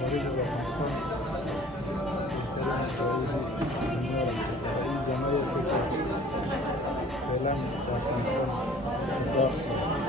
خارج از افغانستان بهترین شرایط دنیا را می‌دهد. برای این زمانی است که فعلا در افغانستان داغ شد.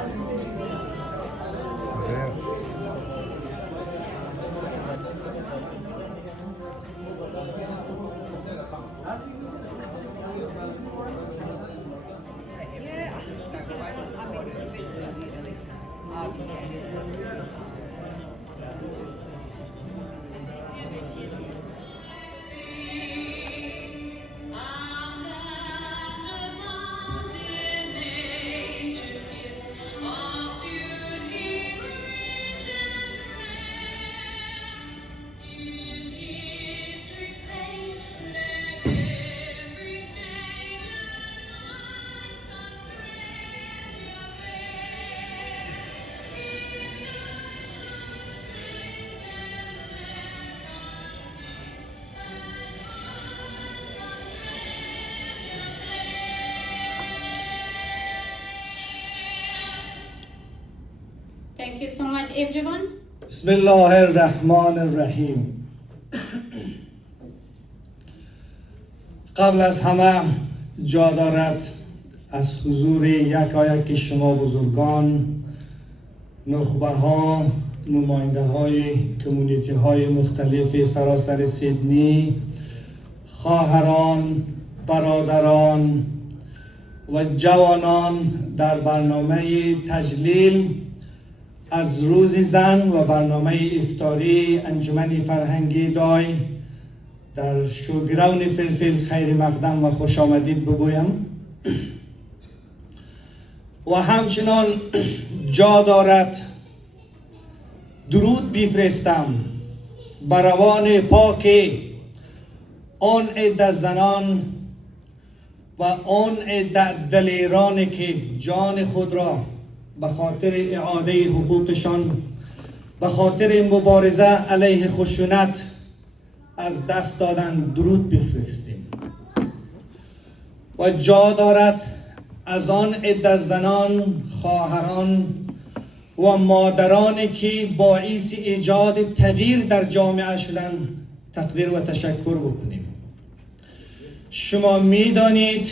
Thank you so much, everyone. بسم الله الرحمن الرحیم. قبل از همه جا دارد از حضور یکایک شما بزرگان، نخبه ها، نماینده های کمیونیتی های مختلف سراسر سیدنی، خواهران، برادران و جوانان در برنامه تجلیل از روز زن و برنامه افطاری انجمن فرهنگی دای در شوگراون فلفل خیر مقدم و خوش آمدید بگویم و همچنان جا دارد درود بفرستم بر روان پاک آن عده زنان و آن عده دلیرانی که جان خود را به خاطر اعاده حقوقشان به خاطر مبارزه علیه خشونت از دست دادن درود بفرستیم و جا دارد از آن عده زنان، خواهران و مادرانی که باعث ایجاد تغییر در جامعه شدن تقدیر و تشکر بکنیم. شما میدانید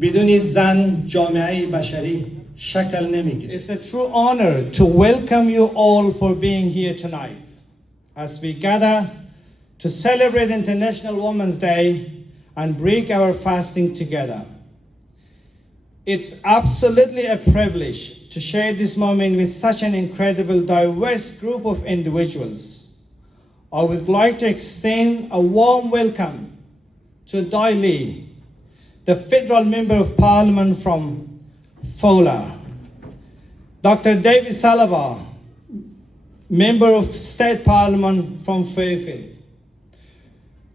بدون زن جامعه بشری شکل نمیگیره. It's a true honor to welcome you all for being here tonight as we gather to celebrate International Women's Day and break our fasting together. It's absolutely a privilege to share this moment with such an incredible, diverse group of individuals. I would like to extend a warm welcome to Dai C A, the Federal Member of Parliament from Fowler, Dr. David Salaba, Member of State Parliament from Fairfield,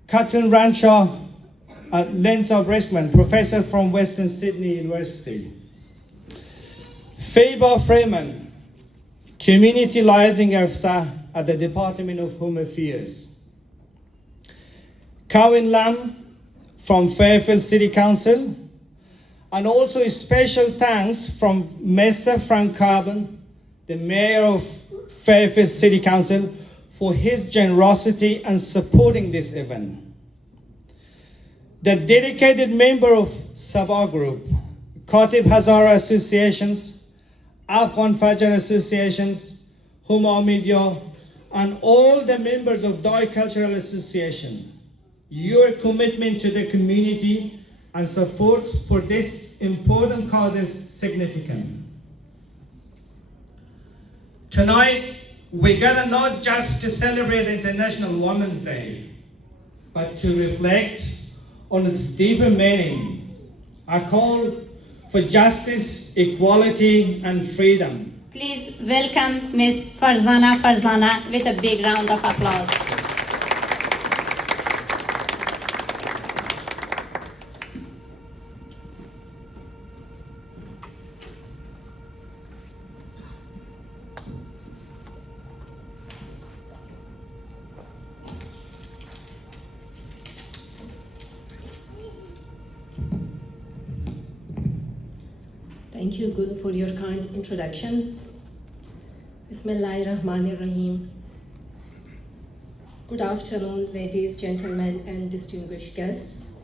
Catherine Rancher, Lenza Briskman, Professor from Western Sydney University, Faber Freeman, Community Liaison Officer at the Department of Home Affairs, Cowan Lam from Fairfield City Council, and also a special thanks from Mr. Frank Carbon, the Mayor of Fairfield City Council, for his generosity and supporting this event. The dedicated member of Sabah Group, Khatib Hazara Associations, Afghan Fajr Associations, Huma Media, and all the members of Dai Cultural Association, your commitment to the community and support for this important cause is significant. Tonight, we gather not just to celebrate International Women's Day, but to reflect on its deeper meaning, a call for justice, equality, and freedom. Please welcome Ms. Farzana with a big round of applause. Thank you, Gul, for your kind introduction. Bismillahirrahmanirrahim. Good afternoon, ladies, gentlemen, and distinguished guests.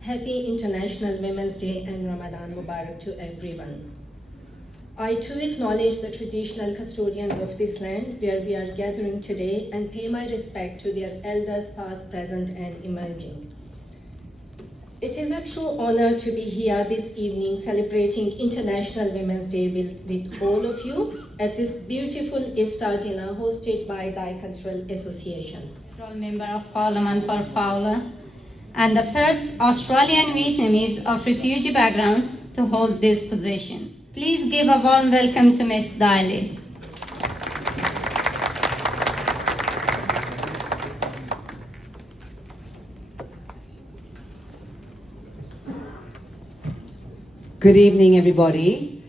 Happy International Women's Day and Ramadan Mubarak to everyone. I too acknowledge the traditional custodians of this land where we are gathering today and pay my respect to their elders past, present, and emerging. It is a true honor to be here this evening celebrating International Women's Day with all of you at this beautiful iftar dinner hosted by Dai Cultural Association. Member of Parliament for Fowler and the first Australian Vietnamese of refugee background to hold this position. Please give a warm welcome to Ms. Dai. Good evening, everybody.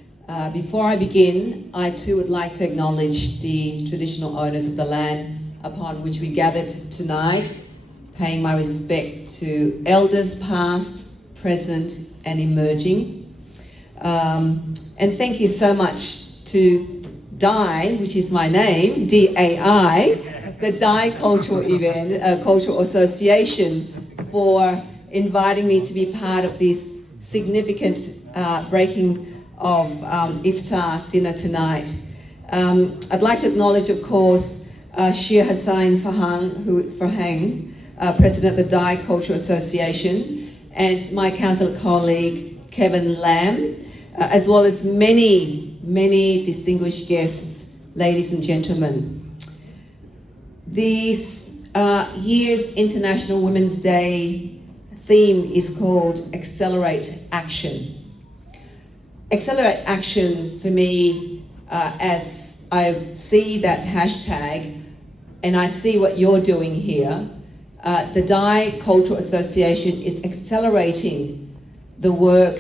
Before I begin, I too would like to acknowledge the traditional owners of the land upon which we gathered tonight, paying my respect to elders past, present, and emerging. And thank you so much to Dai, which is my name, DAI, the Dai Cultural Association, for inviting me to be part of this significant breaking of iftar dinner tonight. I'd like to acknowledge, of course, Shir Hussain Farhang, President of the Dai Cultural Association, and my council colleague Kevin Lam, as well as many distinguished guests, ladies and gentlemen. This year's International Women's Day theme is called Accelerate Action. Accelerate Action for me, as I see that hashtag and I see what you're doing here, the Dai Cultural Association is accelerating the work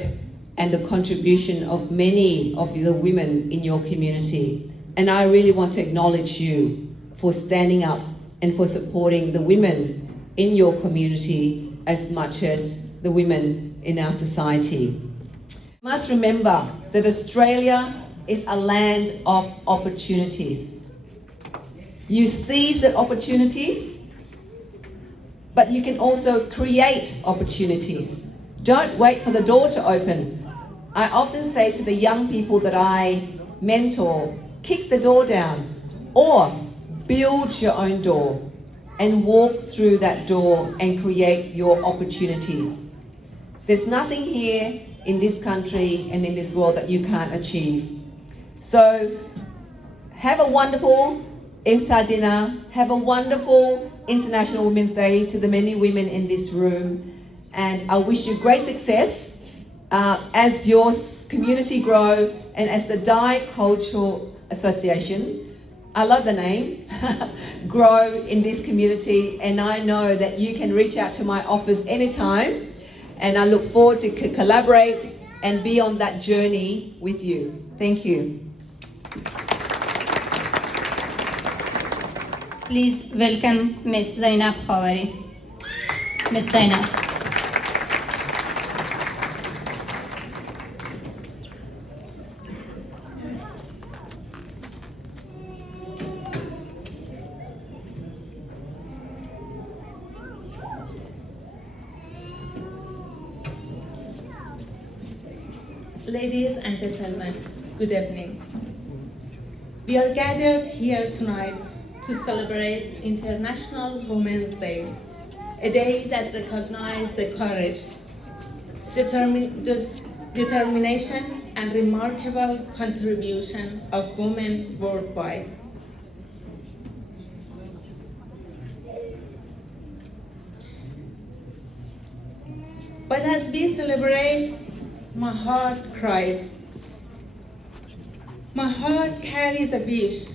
and the contribution of many of the women in your community. And I really want to acknowledge you for standing up and for supporting the women in your community as much as the women in our society. You must remember that Australia is a land of opportunities. You seize the opportunities, but you can also create opportunities. Don't wait for the door to open. I often say to the young people that I mentor, kick the door down or build your own door and walk through that door and create your opportunities. There's nothing here in this country and in this world that you can't achieve. So have a wonderful iftar dinner, have a wonderful International Women's Day to the many women in this room, and I wish you great success as your community grow and as the Dai Cultural Association, I love the name, grow in this community. And I know that you can reach out to my office anytime, and I look forward to collaborate and be on that journey with you. Thank you. Please welcome Ms. Zainab Khawari. Ms. Zainab. Ladies and gentlemen, good evening. We are gathered here tonight to celebrate International Women's Day, a day that recognizes the courage, determination, and remarkable contribution of women worldwide. But as we celebrate, my heart cries. My heart carries a wish.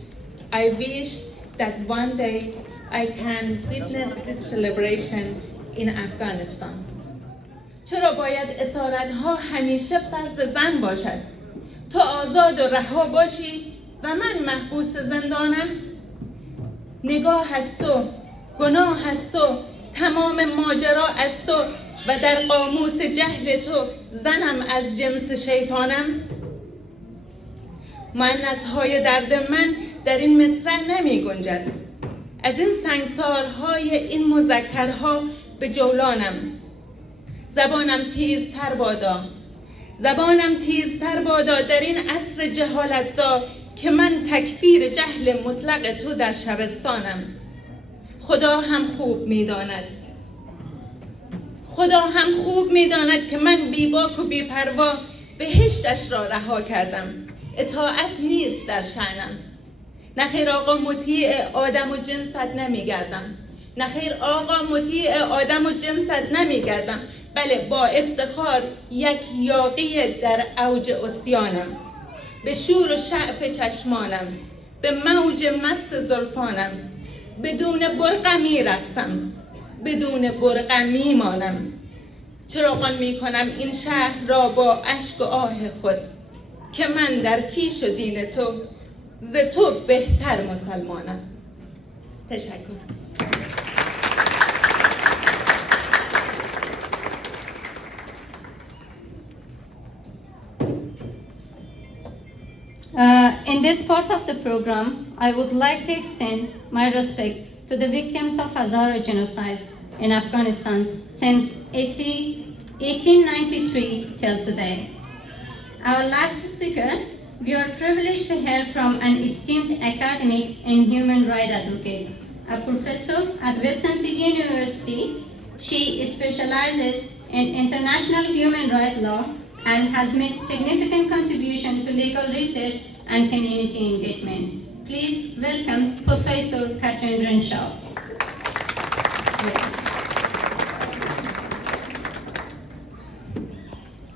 I wish that one day I can witness this celebration in Afghanistan. چرا باید اسارت‌ها همیشه فرض زن باشد؟ تو آزاد و رها باشی و من محبوس زندانم؟ نگاه از تو، گناه از تو، تمام ماجرا از تو و در قاموس جهل تو زنم از جنس شیطانم. مؤنث‌های درد من در این مصرع نمی گنجد. از این سنگسارهای این مذکرها به جولانم. زبانم تیزتر بادا، زبانم تیزتر بادا در این عصر جهالتزا که من تکفیر جهل مطلق تو در شبستانم. خدا هم خوب می‌داند، خدا هم خوب می‌داند که من بیباک و بی‌پروا بهشتش را رها کردم. اطاعت نیست در شأنم. نخیر آقا مطیع آدم و جنست نمیگردم، نخیر آقا مطیع آدم و جنست نمیگردم، بله با افتخار یک یاغی در اوج عصیانم. به شور و شعف چشمانم، به موج مست زلفانم، بدون برقم میرقصم، بدون برقم میمانم. چراغان میکنم این شهر را با اشک و آه خود که من در کیش و دین تو ز تو بهتر مسلمانم. تشکر. In this part of the program, I would like to extend my respect to the victims of Hazara genocides in Afghanistan since 1893 till today. Our last speaker, we are privileged to hear from an esteemed academic and human rights advocate, a professor at Western Sydney University. She specializes in international human rights law and has made significant contribution to legal research and community engagement. Please welcome Professor Katrin Shaw.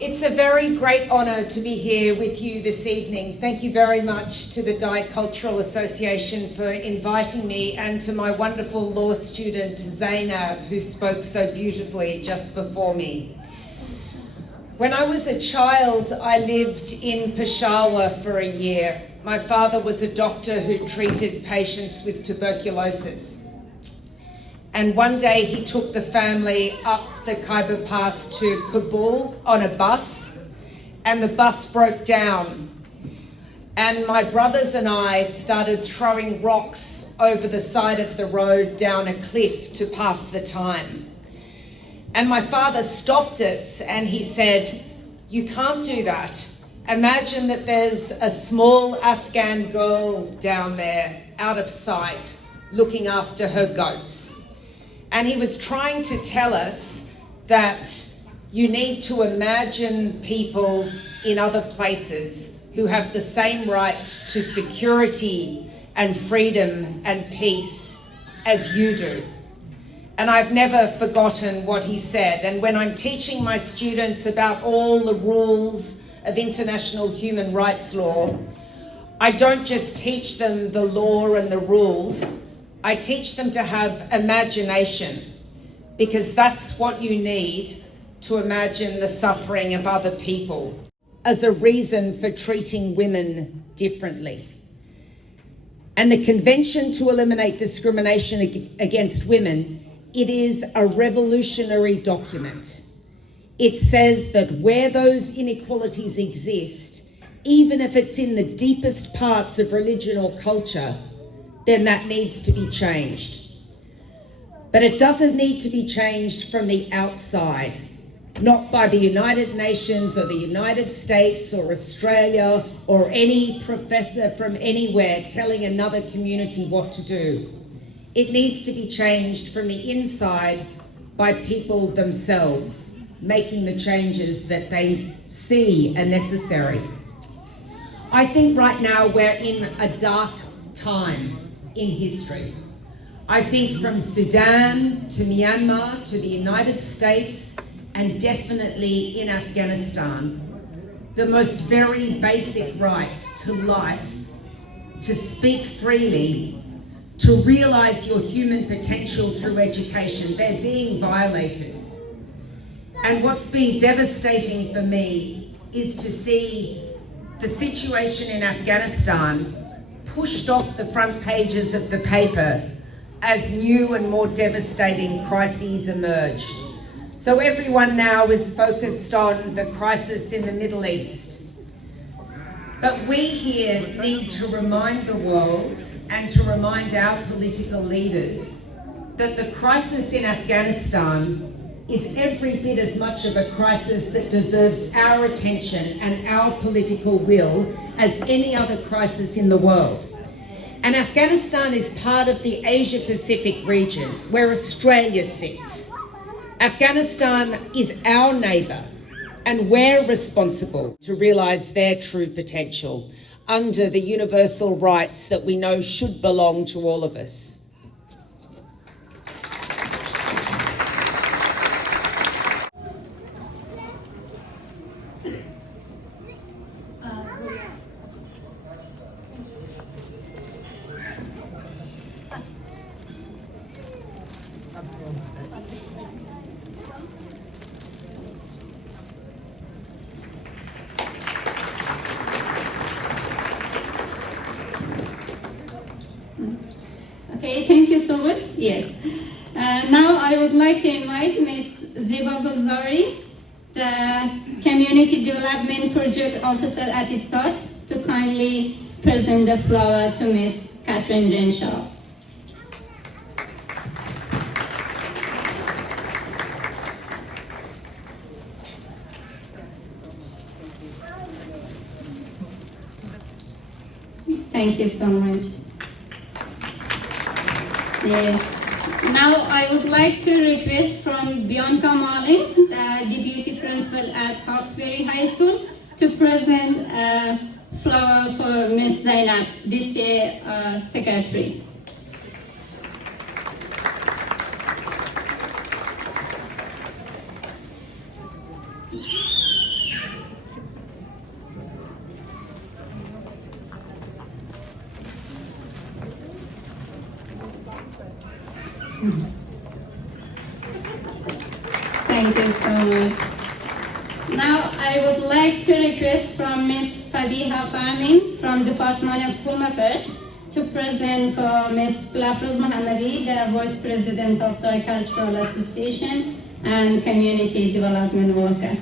It's a very great honour to be here with you this evening. Thank you very much to the Dai Cultural Association for inviting me, and to my wonderful law student Zainab, who spoke so beautifully just before me. When I was a child, I lived in Peshawar for a year. My father was a doctor who treated patients with tuberculosis. And one day he took the family up the Khyber Pass to Kabul on a bus, and the bus broke down. And my brothers and I started throwing rocks over the side of the road down a cliff to pass the time. And my father stopped us and he said, "You can't do that. Imagine that there's a small Afghan girl down there out of sight looking after her goats." And he was trying to tell us that you need to imagine people in other places who have the same right to security and freedom and peace as you do. And I've never forgotten what he said. And when I'm teaching my students about all the rules of international human rights law, I don't just teach them the law and the rules, I teach them to have imagination, because that's what you need to imagine the suffering of other people as a reason for treating women differently. And the Convention to Eliminate Discrimination Against Women, it is a revolutionary document. It says that where those inequalities exist, even if it's in the deepest parts of religion or culture, then that needs to be changed. But it doesn't need to be changed from the outside, not by the United Nations or the United States or Australia or any professor from anywhere telling another community what to do. It needs to be changed from the inside by people themselves, making the changes that they see are necessary. I think right now we're in a dark time in history. I think from Sudan to Myanmar to the United States and definitely in Afghanistan, the most very basic rights to life, to speak freely, to realise your human potential through education, they're being violated. And what's been devastating for me is to see the situation in Afghanistan pushed off the front pages of the paper as new and more devastating crises emerged. So everyone now is focused on the crisis in the Middle East. But we here need to remind the world and to remind our political leaders that the crisis in Afghanistan is every bit as much of a crisis that deserves our attention and our political will as any other crisis in the world. And Afghanistan is part of the Asia-Pacific region where Australia sits. Afghanistan is our neighbour, and we're responsible to realise their true potential under the universal rights that we know should belong to all of us. Okay, thank you so much. Yes. Now I would like to invite Ms. Ziba Gulzari, the Community Development Project Officer at Start, to kindly present the flower to Ms. Catherine Renshaw. Thank you so much. Yeah. Now I would like to request from Bianca Malin, the Deputy Principal at Hawkesbury High School, to present a flower for Ms. Zainab, Dai C A Secretary. Thank you so much. Now I would like to request from Ms. Fadiha Fahmi from Department of Home Affairs to present for Ms. Lafruz Mohammadi, the Vice President of the Cultural Association and Community Development Worker.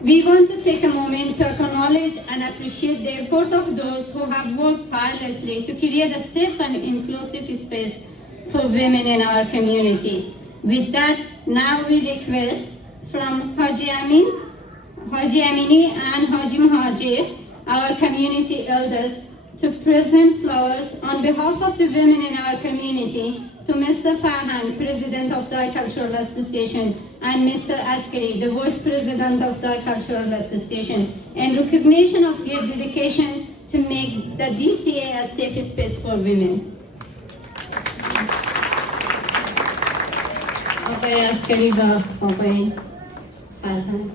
We want to take a moment to acknowledge and appreciate the effort of those who have worked tirelessly to create a safe and inclusive space for women in our community. With that, now we request from Haji Amini and Haji Muhajir, our community elders, to present flowers on behalf of the women in our community to Mr. Farhan, President of the Cultural Association, and Mr. Askari, the Vice President of the Cultural Association, in recognition of their dedication to make the Dai C A a safe space for women. Okay, Askari ba, okay, Farhan.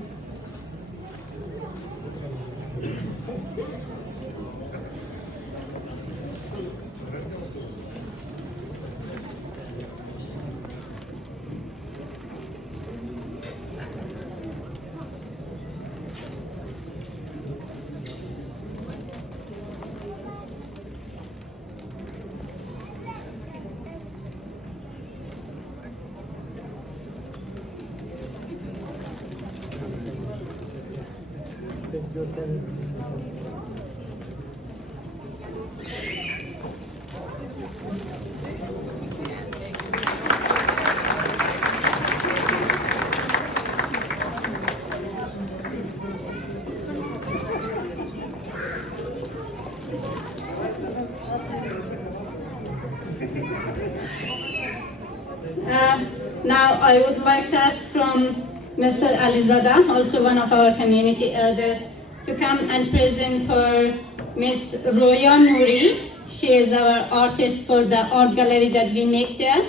Now I would like to ask from Mr. Alizada, also one of our community elders, to come and present for Ms. Roya Nouri. She is our artist for the art gallery that we make there.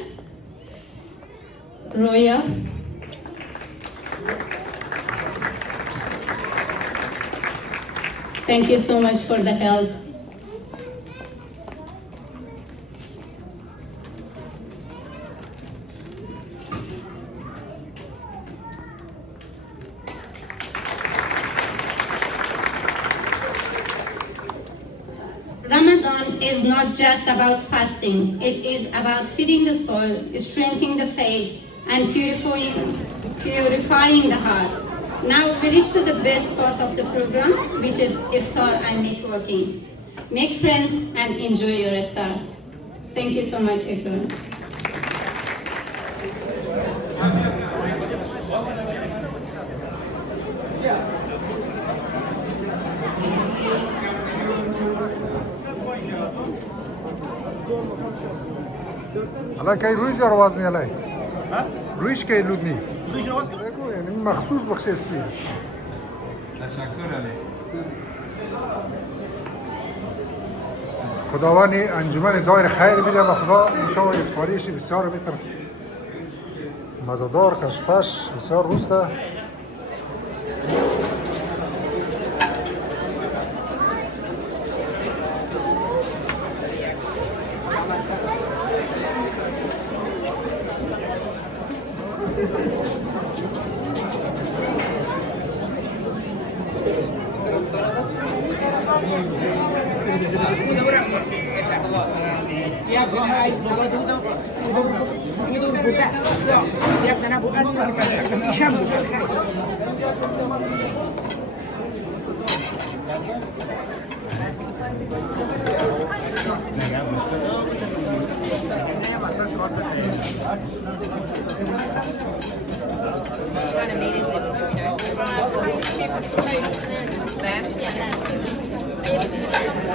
Roya. Thank you so much for the help. Ramadan is not just about fasting. It is about feeding the soul, strengthening the faith, and purifying the heart. Now we reach to the best part of the program, which is iftar and networking. Make friends and enjoy your iftar. Thank you so much, everyone. الان کی رویش در آواز نی الان رویش کی لود نی رویش آواز بگو یعنی مخصوص بخش اسپی تشکر علی خداوند انجمن دایر خیر بیده و خدا انشاءالله افطاریش بسیار بهتر مزدار خشفش بسیار روسته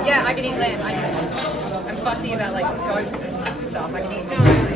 Yeah, I can eat lamb. I'm fussy about like goat stuff. I can eat lamb.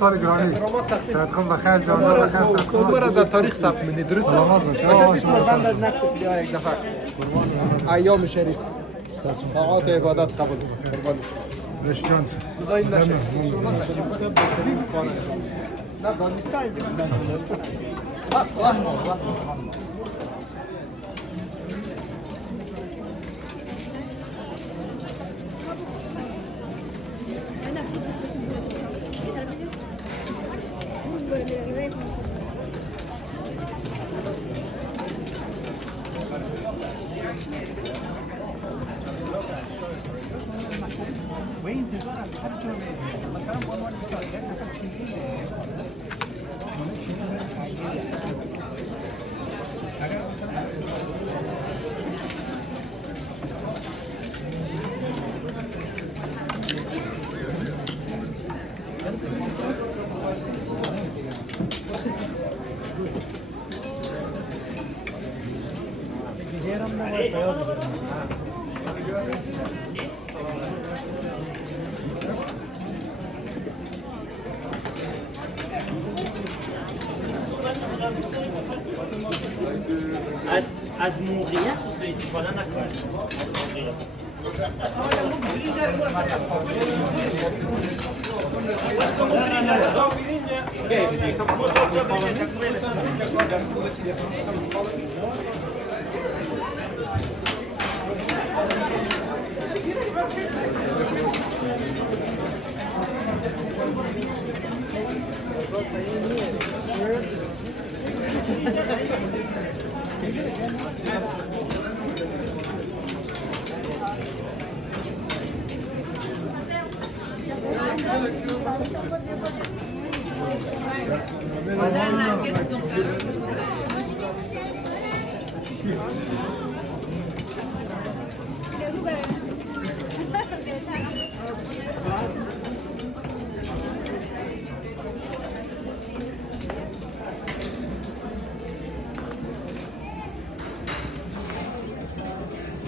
سال گرامی شاید خون بخیر جانا بخیر خود مرا در تاریخ ثبت می‌کنی درست سلامت باشه اسم بند از نقد بیا یک دفعه ایام شریف طاعات عبادت قبول قربان رشتان خدای نشه نه دانستان از موقعیت سوء استفاده نکنید.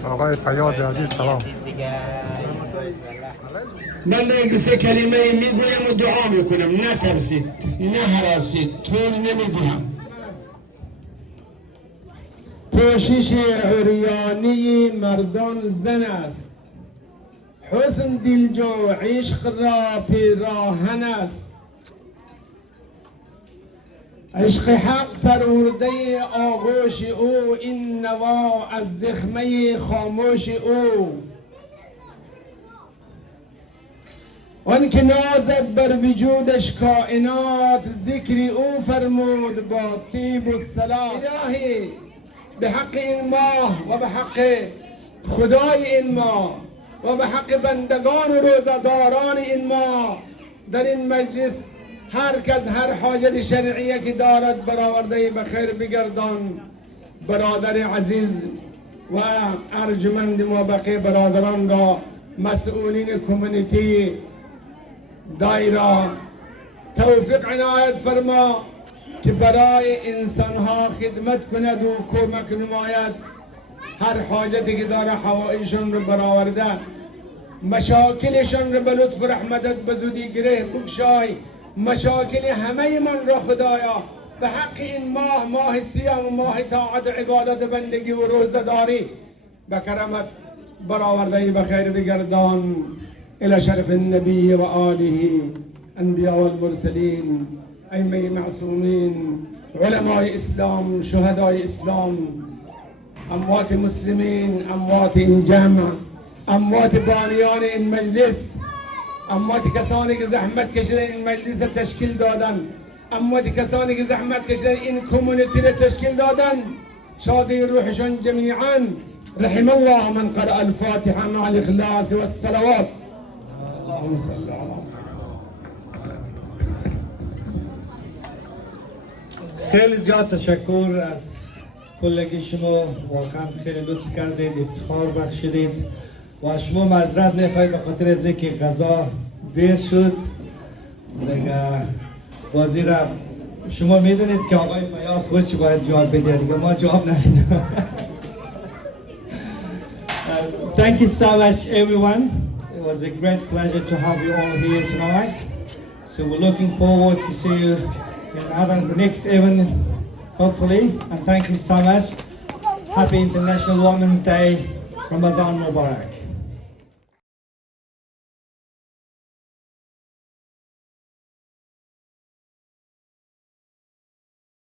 آقای فیاض عزیز سلام. من یک سه کلمه میگویم و دعا میکنم. نترسید، نه هراسید، طول نمیدهم. پوشش عریانی مردان زن است، حسن دلجو عشق را پیراهن است. عشق حق پرورده آغوش او، این نوا از زخمه خاموش او. آن که نازد بر وجودش کائنات، ذکر او فرمود با طیب و سلام. الهی به حق این ماه و به حق خدای این ماه و به حق بندگان و روزداران این ماه در این مجلس هر کس هر حاجت شرعیه که دارد برآورده بخیر بگردان. برادر عزیز و ارجمند ما بقیه برادران را، مسئولین کمیونیتی دایره توفیق عنایت فرما که برای انسانها خدمت کند و کمک نماید. هر حاجتی که داره حوائجشان رو برآورده، مشاکلشان رو به لطف و رحمتت به زودی گره بگشای. مشاکل همه من را خدایا به حق این ماه، ماه سیام و ماه طاعت و عبادت بندگی و روزداری، به کرمت برآورده بخیر بگردان. الى شرف النبی و آله انبیاء والمرسلین، ائمه معصومین، علماء اسلام، شهدای اسلام، اموات مسلمین، اموات این جمع، اموات بانیان این مجلس، اموات کسانی که زحمت کشیدن این مجلس را تشکیل دادن، اموات کسانی که زحمت کشیدن این کمیونیتی را تشکیل دادن. شادی روحشان جمیعا. رحم الله من قرأ الفاتحه مع الاخلاص والصلوات. اللهم صل على خیلی زیاد تشکر از کلگی شما، واقعا خیلی لطف کردید، افتخار بخشیدید و شما معذرت میخواید به خاطر از اینکه غذا دیر شد. دیگه بازی را شما میدونید که آقای فیاض خودش باید جواب بده، دیگه ما جواب نمیدیم. Thank you so much everyone. It was a great pleasure to have you all here tonight. So we're looking forward to see you in our next event, hopefully. And thank you so much. Happy International Women's Day. Ramazan Mubarak.